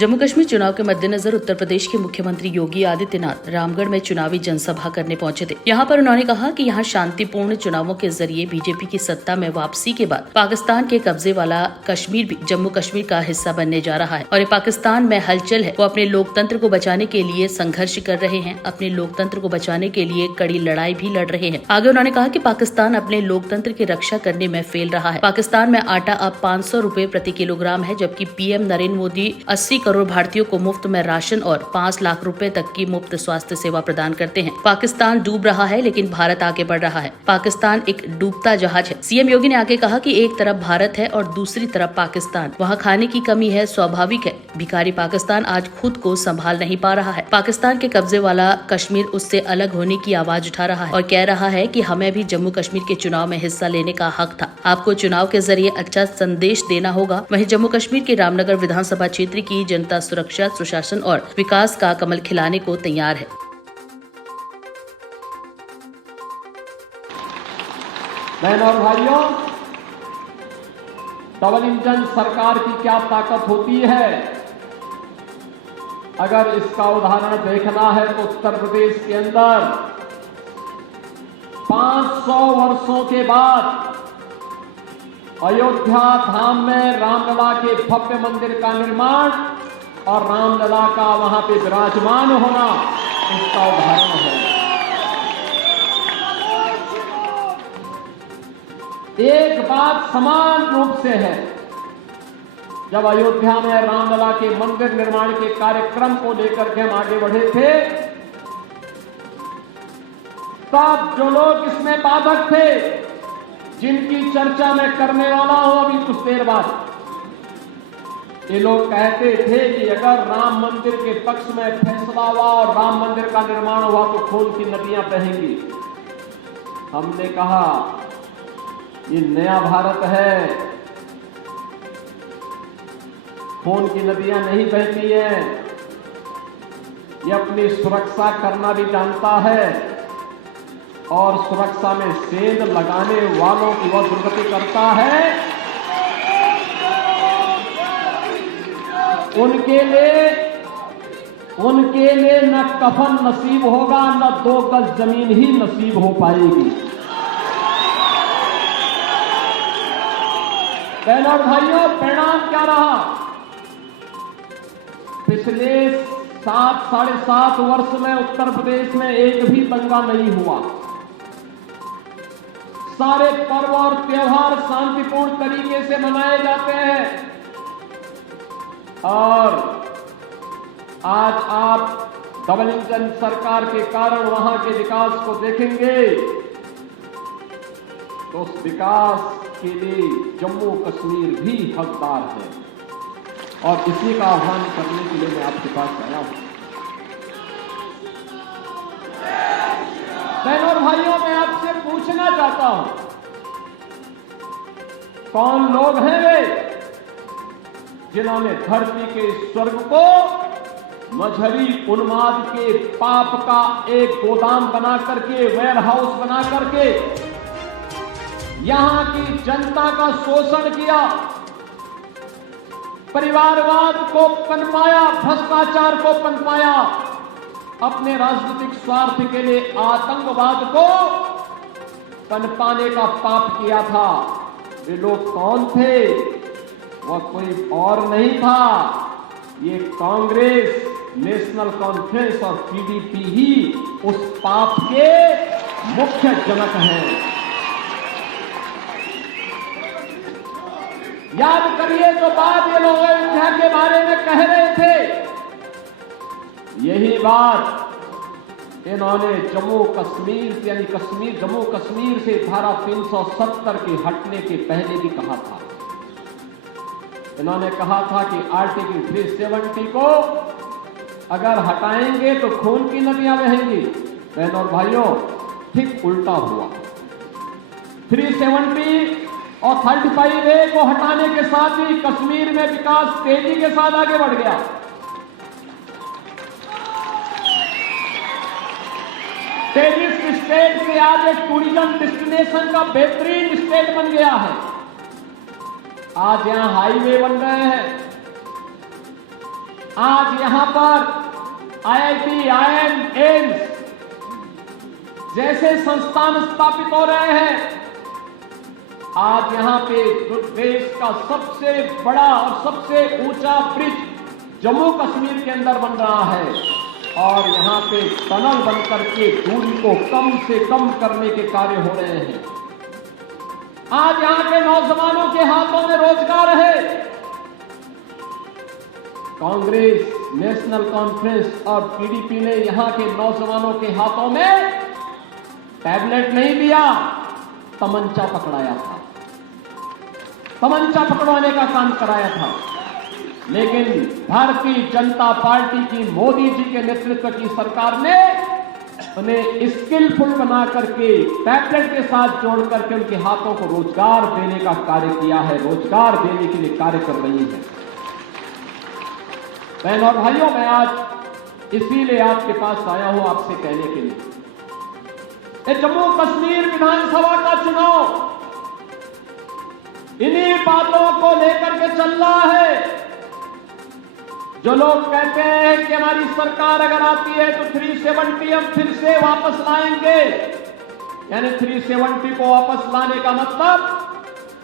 जम्मू कश्मीर चुनाव के मद्देनजर उत्तर प्रदेश के मुख्यमंत्री योगी आदित्यनाथ रामगढ़ में चुनावी जनसभा करने पहुंचे थे। यहां पर उन्होंने कहा कि यहां शांतिपूर्ण चुनावों के जरिए बीजेपी की सत्ता में वापसी के बाद पाकिस्तान के कब्जे वाला कश्मीर भी जम्मू कश्मीर का हिस्सा बनने जा रहा है और ये पाकिस्तान में हलचल है। वो अपने लोकतंत्र को बचाने के लिए संघर्ष कर रहे हैं, अपने लोकतंत्र को बचाने के लिए कड़ी लड़ाई भी लड़ रहे हैं। आगे उन्होंने कहा कि पाकिस्तान अपने लोकतंत्र की रक्षा करने में फेल रहा है। पाकिस्तान में आटा अब 500 रुपए प्रति किलोग्राम है, जबकि पीएम नरेंद्र मोदी 80 करोड़ भारतीयों को मुफ्त में राशन और 5 लाख रुपए तक की मुफ्त स्वास्थ्य सेवा प्रदान करते हैं। पाकिस्तान डूब रहा है लेकिन भारत आगे बढ़ रहा है। पाकिस्तान एक डूबता जहाज है। सीएम योगी ने आगे कहा कि एक तरफ भारत है और दूसरी तरफ पाकिस्तान। वहाँ खाने की कमी है, स्वाभाविक है। भिखारी पाकिस्तान आज खुद को संभाल नहीं पा रहा है। पाकिस्तान के कब्जे वाला कश्मीर उससे अलग होने की आवाज उठा रहा है और कह रहा है कि हमें भी जम्मू कश्मीर के चुनाव में हिस्सा लेने का हक था। आपको चुनाव के जरिए अच्छा संदेश देना होगा। वहीं जम्मू कश्मीर के रामनगर विधानसभा क्षेत्र की जनता सुरक्षा, सुशासन और विकास का कमल खिलाने को तैयार है। बहनों और भाइयों, डबल इंजन सरकार की क्या ताकत होती है, अगर इसका उदाहरण देखना है तो उत्तर प्रदेश के अंदर 500 वर्षों के बाद अयोध्या धाम में रामलला के भव्य मंदिर का निर्माण और रामलला का वहां पे विराजमान होना इसका उदाहरण है। एक बात समान रूप से है, जब अयोध्या में रामलला के मंदिर निर्माण के कार्यक्रम को लेकर के हम आगे बढ़े थे, तब जो लोग इसमें बाधक थे, जिनकी चर्चा मैं करने वाला हूं अभी कुछ देर बाद, ये लोग कहते थे कि अगर राम मंदिर के पक्ष में फैसला हुआ और राम मंदिर का निर्माण हुआ तो खून की नदियां बहेंगी। हमने कहा ये नया भारत है, खून की नदियां नहीं बहती है। ये अपनी सुरक्षा करना भी जानता है और सुरक्षा में सेंध लगाने वालों की वह दुर्गति करता है। उनके लिए न कफन नसीब होगा, न 2 गज जमीन ही नसीब हो पाएगी। बहनों और भाइयों, परिणाम क्या रहा? पिछले 7-7.5 वर्ष में उत्तर प्रदेश में एक भी दंगा नहीं हुआ। सारे पर्व और त्योहार शांतिपूर्ण तरीके से मनाए जाते हैं और आज आप डबल इंजन सरकार के कारण वहां के विकास को देखेंगे तो उस विकास के लिए जम्मू कश्मीर भी हकदार है और इसी का आह्वान करने के लिए मैं आपके पास आया हूं। बहनों और भाइयों, मैं आपसे पूछना चाहता हूं, कौन लोग हैं वे जिन्होंने धरती के स्वर्ग को मजहबी उन्माद के पाप का एक गोदाम बना करके, वेयर हाउस बना करके यहां की जनता का शोषण किया, परिवारवाद को पनपाया, भ्रष्टाचार को पनपाया, अपने राजनीतिक स्वार्थ के लिए आतंकवाद को पनपाने का पाप किया था। वे लोग कौन थे? वह कोई और नहीं था, ये कांग्रेस, नेशनल कॉन्फ्रेंस और पीडीपी ही उस पाप के मुख्य जनक हैं। याद करिए जो बात ये लोग अयोध्या के बारे में कह रहे थे, यही बात इन्होंने जम्मू कश्मीर यानी जम्मू कश्मीर से धारा 370 के हटने के पहले भी कहा था। इन्होंने कहा था कि आर्टिकल 370 को अगर हटाएंगे तो खून की नदियां बहेंगी। बहनों और भाइयों, ठीक उल्टा हुआ। 370 और 35A को हटाने के साथ ही कश्मीर में विकास तेजी के साथ आगे बढ़ गया। तेजिस स्टेट से आज एक टूरिज्म डेस्टिनेशन का बेहतरीन स्टेट बन गया है। आज यहां हाईवे बन रहे हैं, आज यहां पर IIT, IIM, एम्स जैसे संस्थान स्थापित हो रहे हैं। आज यहां पे देश का सबसे बड़ा और सबसे ऊंचा ब्रिज जम्मू कश्मीर के अंदर बन रहा है और यहां पे टनल बन करके दूरी को कम से कम करने के कार्य हो रहे हैं। आज यहां के नौजवानों के हाथों में रोजगार है। कांग्रेस, नेशनल कॉन्फ्रेंस और PDP ने यहां के नौजवानों के हाथों में टैबलेट नहीं दिया, तमंचा पकड़ाया था, तमंचा पकड़वाने का काम कराया था। लेकिन भारतीय जनता पार्टी की मोदी जी के नेतृत्व की सरकार ने उन्हें स्किलफुल बना करके टैबलेट के साथ जोड़ करके उनके हाथों को रोजगार देने का कार्य किया है, रोजगार देने के लिए कार्य कर रही है। बहनों और भाइयों, मैं आज इसीलिए आपके पास आया हूं आपसे कहने के लिए, जम्मू कश्मीर विधानसभा का चुनाव इन्हीं बातों को लेकर के चल रहा है। जो लोग कहते हैं कि हमारी सरकार अगर आती है तो 370 हम फिर से वापस लाएंगे, यानी 370 को वापस लाने का मतलब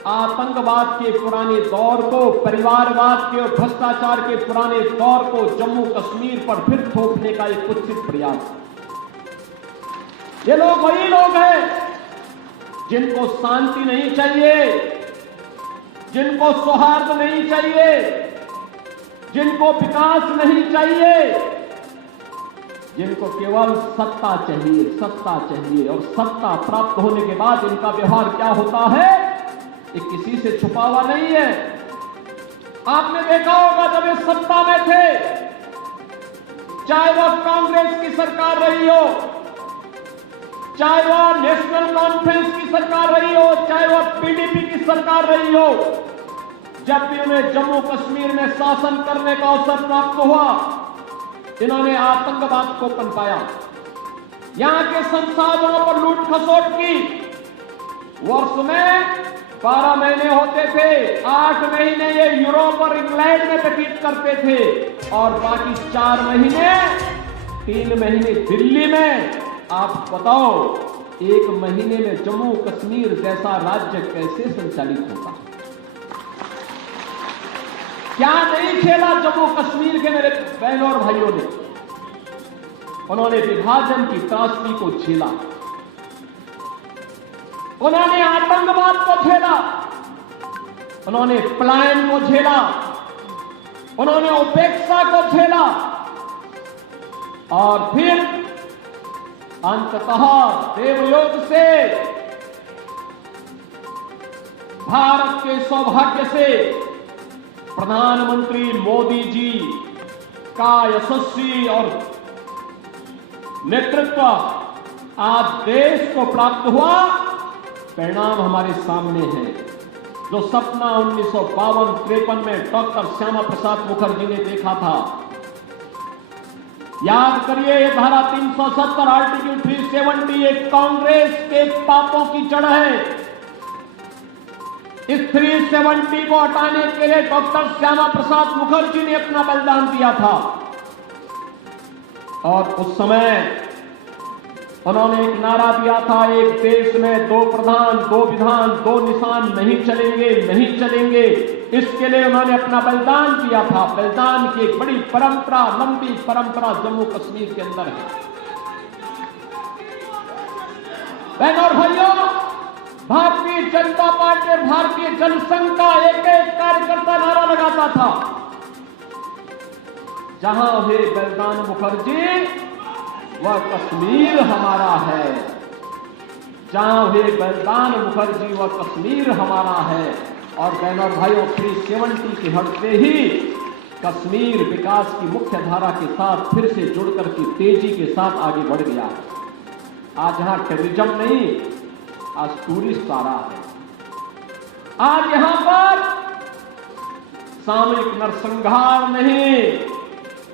आतंकवाद के पुराने दौर को, परिवारवाद के और भ्रष्टाचार के पुराने दौर को जम्मू कश्मीर पर फिर थोपने का एक कुत्सित प्रयास। ये लोग वही लोग हैं जिनको शांति नहीं चाहिए, जिनको सौहार्द नहीं चाहिए, जिनको विकास नहीं चाहिए, जिनको केवल सत्ता चाहिए, सत्ता चाहिए। और सत्ता प्राप्त होने के बाद इनका व्यवहार क्या होता है, ये किसी से छुपा हुआ नहीं है। आपने देखा होगा जब ये सत्ता में थे, चाहे वह कांग्रेस की सरकार रही हो, चाहे वह नेशनल कॉन्फ्रेंस की सरकार रही हो, चाहे वह PDP की सरकार रही हो, जब भी उन्हें जम्मू कश्मीर में शासन करने का अवसर प्राप्त हुआ, इन्होंने आतंकवाद को पनपाया, यहां के संसाधनों पर लूट खसोट की। वर्ष में 12 महीने होते थे, 8 महीने ये यूरोप और इंग्लैंड में व्यतीत करते थे और बाकी 4 महीने, 3 महीने दिल्ली में। आप बताओ, एक महीने में जम्मू कश्मीर जैसा राज्य कैसे संचालित होता? क्या नहीं खेला जम्मू कश्मीर के मेरे बहनों और भाइयों ने। उन्होंने विभाजन की त्रासदी को झेला, उन्होंने आतंकवाद को झेला, उन्होंने पलायन को झेला, उन्होंने उपेक्षा को झेला और फिर अंततः देवयोग से, भारत के सौभाग्य से प्रधानमंत्री मोदी जी का यशस्वी और नेतृत्व आज देश को प्राप्त हुआ। परिणाम हमारे सामने है। जो सपना 1952-53 में डॉक्टर श्यामा प्रसाद मुखर्जी ने देखा था, याद करिए, ये धारा 370 आर्टिकल 370 एक कांग्रेस के पापों की जड़ है। इस 370 को हटाने के लिए डॉक्टर श्यामा प्रसाद मुखर्जी ने अपना बलिदान दिया था और उस समय उन्होंने एक नारा दिया था, एक देश में 2 प्रधान, 2 विधान, 2 निशान नहीं चलेंगे, नहीं चलेंगे। इसके लिए उन्होंने अपना बलिदान दिया था। बलिदान की एक बड़ी परंपरा, लंबी परंपरा जम्मू कश्मीर के अंदर है। बहनों और भाइयों, भारतीय जनता पार्टी और भारतीय जनसंघ का एक एक कार्यकर्ता नारा लगाता था, जहां हुए बलिदान मुखर्जी वह कश्मीर हमारा है, जहां हुए बलिदान मुखर्जी वह कश्मीर हमारा है। और बहनों और भाइयों, 370 के हटते ही कश्मीर विकास की मुख्य धारा के साथ फिर से जुड़कर के तेजी के साथ आगे बढ़ गया। आज यहां टेररिज्म नहीं, आज टूरिस्ट आ रहा है। आज यहां पर सामूहिक नरसंहार नहीं,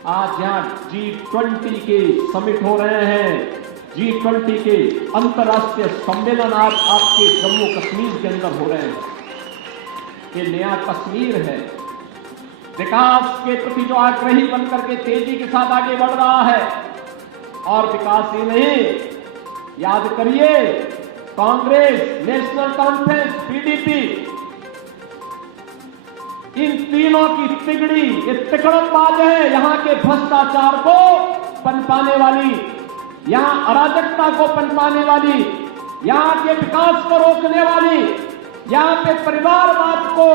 आज यहां G20 के समिट हो रहे हैं। G20 के अंतर्राष्ट्रीय सम्मेलन आज आपके जम्मू कश्मीर के अंदर हो रहे हैं। ये नया कश्मीर है, विकास के प्रति जो आग्रही बनकर के तेजी के साथ आगे बढ़ रहा है। और विकास ही नहीं, याद करिए, कांग्रेस, नेशनल कॉन्फ्रेंस, पीडीपी, इन तीनों की तिगड़ी, ये तिकड़मबाज है। यहां के भ्रष्टाचार को पनपाने वाली, यहां अराजकता को पनपाने वाली, यहां के विकास को रोकने वाली, यहां पे परिवारवाद को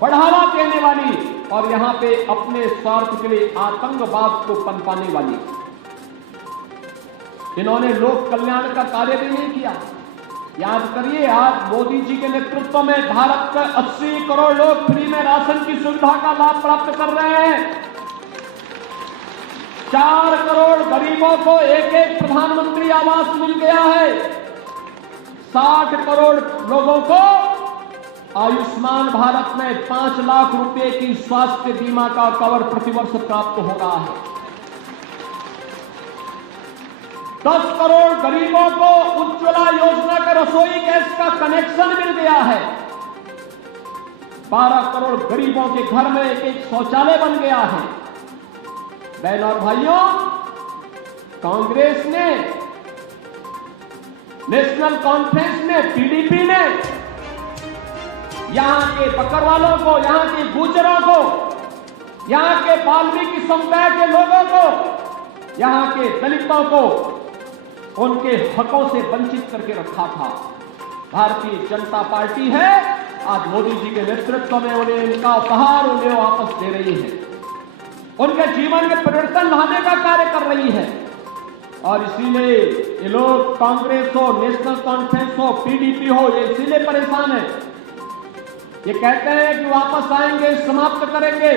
बढ़ावा देने वाली और यहां पे अपने स्वार्थ के लिए आतंकवाद को पनपाने वाली। इन्होंने लोक कल्याण का कार्य भी नहीं किया। याद करिए, आज मोदी जी के नेतृत्व में भारत के 80 करोड़ लोग फ्री में राशन की सुविधा का लाभ प्राप्त कर रहे हैं। 4 करोड़ गरीबों को एक प्रधानमंत्री आवास मिल गया है। 60 करोड़ लोगों को आयुष्मान भारत में 5 लाख रुपए की स्वास्थ्य बीमा का कवर प्रतिवर्ष प्राप्त हो रहा है। 10 करोड़ गरीबों को उज्ज्वला योजना का रसोई गैस का कनेक्शन मिल गया है। 12 करोड़ गरीबों के घर में एक शौचालय बन गया है। बहन और भाइयों, कांग्रेस ने, नेशनल कॉन्फ्रेंस ने, पीडीपी ने यहां के बकरवालों को, यहां के गुजरों को, यहां के वाल्मीकि समुदाय के लोगों को, यहां के दलितों को उनके हकों से वंचित करके रखा था। भारतीय जनता पार्टी है, आज मोदी जी के नेतृत्व में उन्हें इनका उपहार उन्हें वापस दे रही है, उनके जीवन में परिवर्तन लाने का कार्य कर रही है। और इसीलिए ये लोग, कांग्रेस हो, नेशनल कॉन्फ्रेंस हो, पीडीपी हो, ये इसीलिए परेशान है। ये कहते हैं कि वापस आएंगे, समाप्त करेंगे।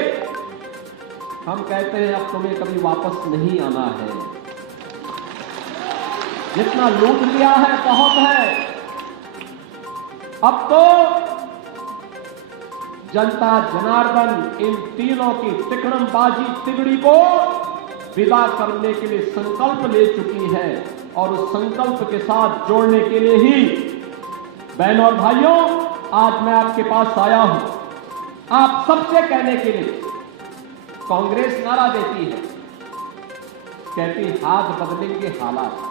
हम कहते हैं अब तुम्हें कभी वापस नहीं आना है। जितना लूट लिया है बहुत है। अब तो जनता जनार्दन इन तीनों की तिकड़मबाजी, तिगड़ी को विदा करने के लिए संकल्प ले चुकी है। और उस संकल्प के साथ जोड़ने के लिए ही, बहनों और भाइयों, आज मैं आपके पास आया हूं, आप सबसे कहने के लिए। कांग्रेस नारा देती है, कहती हाथ बदलेंगे हालात।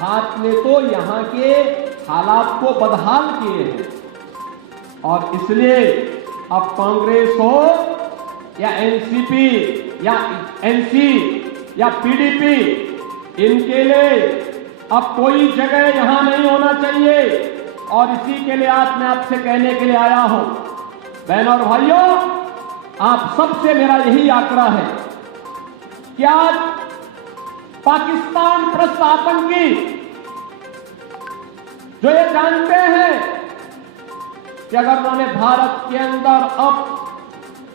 हाथ ने तो यहां के हालात को बदहाल किए हैं। और इसलिए अब कांग्रेस हो या एनसीपी या एनसी या पीडीपी, इनके लिए अब कोई जगह यहां नहीं होना चाहिए। और इसी के लिए आज मैं आपसे कहने के लिए आया हूं, बहनों और भाइयों, आप सबसे मेरा यही आग्रह है कि आज पाकिस्तान प्रस्त आतंकी, जो ये जानते हैं कि अगर उन्होंने भारत के अंदर अब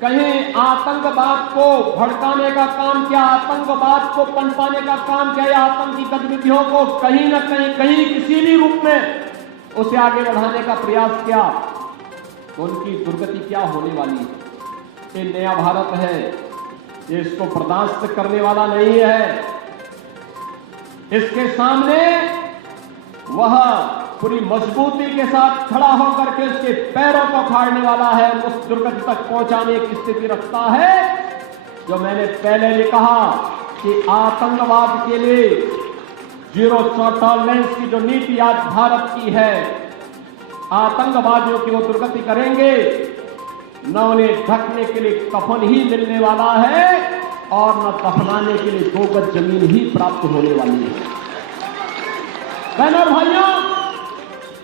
कहीं आतंकवाद को भड़काने का काम किया, आतंकवाद को पनपाने का काम किया, या आतंकी गतिविधियों को कहीं न कहीं किसी भी रूप में उसे आगे बढ़ाने का प्रयास किया, तो उनकी दुर्गति क्या होने वाली है। ये नया भारत है, ये इसको बर्दाश्त करने वाला नहीं है। इसके सामने वह पूरी मजबूती के साथ खड़ा होकर के उसके पैरों को फाड़ने वाला है, उस दुर्गति तक पहुंचाने की स्थिति रखता है। जो मैंने पहले भी कहा कि आतंकवाद के लिए जीरो टॉलरेंस की जो नीति आज भारत की है, आतंकवादियों की वो दुर्गति करेंगे, न उन्हें ढकने के लिए कफन ही मिलने वाला है और न दफनाने के लिए 2 गज जमीन ही प्राप्त होने वाली है। बहनों और भाइयों,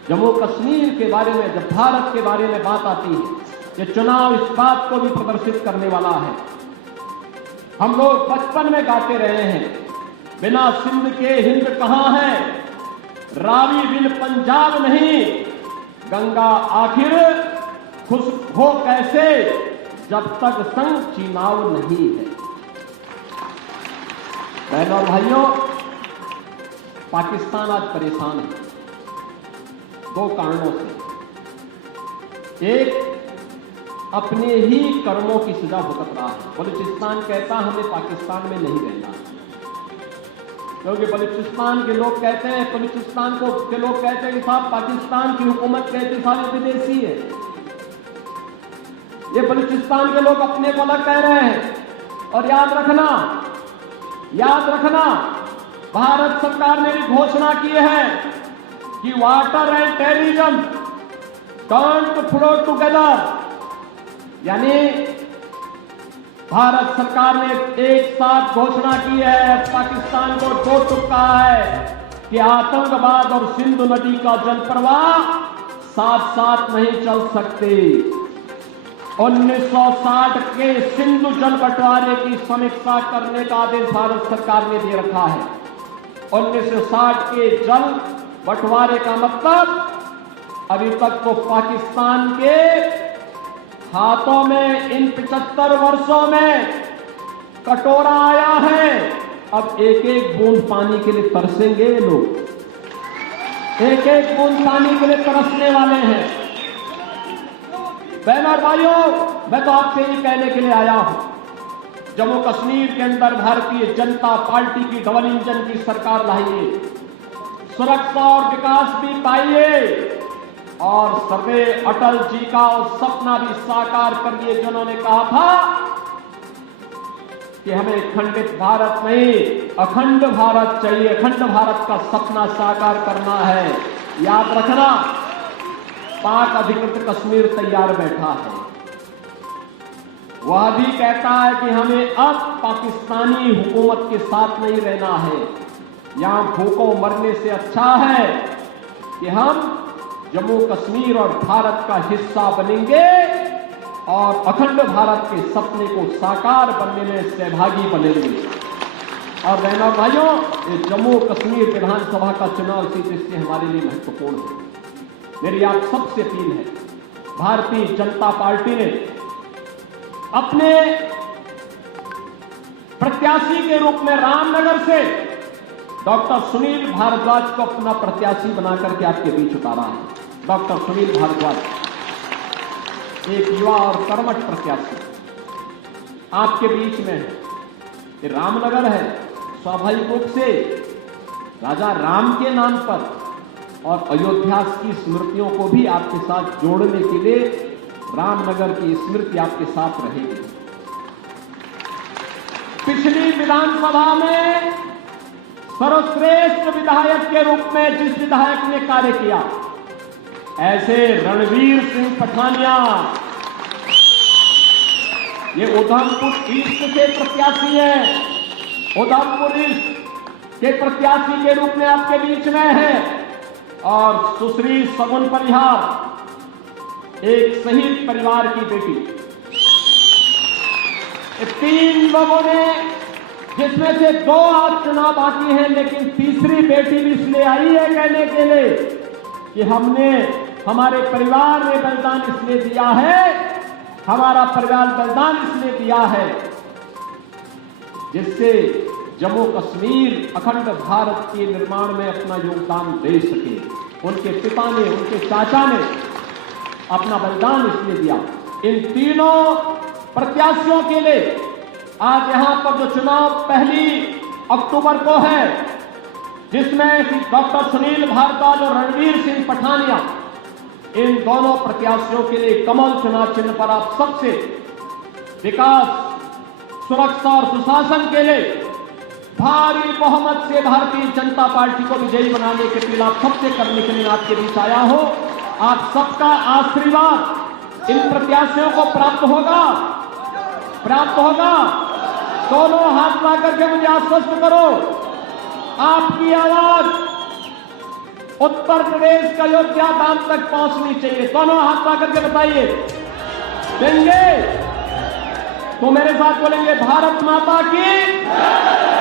जम्मू कश्मीर के बारे में, जब भारत के बारे में बात आती है, ये चुनाव इस बात को भी प्रदर्शित करने वाला है। हम लोग बचपन में गाते रहे हैं, बिना सिंध के हिंद कहां है, रावी बिन पंजाब नहीं, गंगा आखिर खुश हो कैसे, जब तक संग चुनाव नहीं है। बहनों और भाइयों, पाकिस्तान आज परेशान है 2 कारणों से। एक, अपने ही कर्मों की सजा भुगत रहा है। बलूचिस्तान कहता हमें पाकिस्तान में नहीं रहना, क्योंकि बलूचिस्तान के लोग कहते हैं, बलूचिस्तान के लोग कहते हैं कि साहब पाकिस्तान की हुकूमत कहती सारी विदेशी है। ये बलूचिस्तान के लोग अपने को अलग कह रहे हैं। और याद रखना, भारत सरकार ने भी घोषणा की है कि water and terrorism can't flow together, यानी भारत सरकार ने एक साथ घोषणा की है, पाकिस्तान को दो टुकड़ा है कि आतंकवाद और सिंधु नदी का जल प्रवाह साथ साथ नहीं चल सकते। 1960 के सिंधु जल बंटवारे की समीक्षा करने का आदेश भारत सरकार ने दे रखा है। 1960 के जल बंटवारे का मतलब अभी तक तो पाकिस्तान के हाथों में इन 75 वर्षों में कटोरा आया है। अब एक एक बूंद पानी के लिए तरसेंगे लोग, एक एक बूंद पानी के लिए तरसने वाले हैं। बहनों और भाइयों, मैं तो आपसे ये कहने के लिए आया हूं, जम्मू कश्मीर के अंदर भारतीय जनता पार्टी की डबल इंजन की सरकार लाइए, सुरक्षा और विकास भी पाइए और सर्वे अटल जी का सपना भी साकार करिए, जिन्होंने कहा था कि हमें खंडित भारत नहीं अखंड भारत चाहिए, अखंड भारत का सपना साकार करना है। याद रखना, पाक अधिकृत कश्मीर तैयार बैठा है। वह भी कहता है कि हमें अब पाकिस्तानी हुकूमत के साथ नहीं रहना है, यहां भूखों मरने से अच्छा है कि हम जम्मू कश्मीर और भारत का हिस्सा बनेंगे और अखंड भारत के सपने को साकार बनने में सहभागी बनेंगे। और बहनों भाइयों, ये जम्मू कश्मीर विधानसभा का चुनाव सीट इसलिए हमारे लिए महत्वपूर्ण है। मेरी आप सबसे अपील है, भारतीय जनता पार्टी ने अपने प्रत्याशी के रूप में रामनगर से डॉक्टर सुनील भारद्वाज को अपना प्रत्याशी बनाकर के आपके बीच उतारा है। डॉक्टर सुनील भारद्वाज एक युवा और कर्मठ प्रत्याशी आपके बीच में है। ये रामनगर है, स्वाभाविक रूप से राजा राम के नाम पर और अयोध्या की स्मृतियों को भी आपके साथ जोड़ने के लिए रामनगर की स्मृति आपके साथ रहेगी। पिछली विधानसभा में सर्वश्रेष्ठ विधायक के रूप में जिस विधायक ने कार्य किया, ऐसे रणवीर सिंह पठानिया, ये उधमपुर ईस्ट के प्रत्याशी हैं, उधमपुर ईस्ट के प्रत्याशी के रूप में आपके बीच में है। और सुश्री सगुन परिहार, एक शहीद परिवार की बेटी। तीन लोगों ने, जिसमें से दो आज चुनाव बाकी हैं, लेकिन तीसरी बेटी भी इसलिए आई है कहने के लिए कि हमारे परिवार ने बलिदान इसलिए दिया है, हमारा परिवार बलिदान इसलिए दिया है जिससे जम्मू कश्मीर अखंड भारत के निर्माण में अपना योगदान दे सके। उनके पिता ने, उनके चाचा ने अपना बलिदान इसलिए दिया। इन तीनों प्रत्याशियों के लिए आज यहां पर जो चुनाव 1 अक्टूबर को है, जिसमें डॉक्टर सुनील भारद्वाज और रणवीर सिंह पठानिया, इन दोनों प्रत्याशियों के लिए कमल चुनाव चिन्ह पर आप सबसे विकास, सुरक्षा और सुशासन के लिए भारी बहुमत से भारतीय जनता पार्टी को विजयी बनाने के लिए आप सबसे करने के लिए आपके बीच आया हो। आप सबका आशीर्वाद इन प्रत्याशियों को प्राप्त होगा। दोनों हाथ ला करके मुझे आश्वस्त करो, आपकी आवाज उत्तर प्रदेश का अयोध्या धाम तक पहुंचनी चाहिए। दोनों हाथ ला करके बताइए, देंगे तो मेरे साथ बोलेंगे, भारत माता की।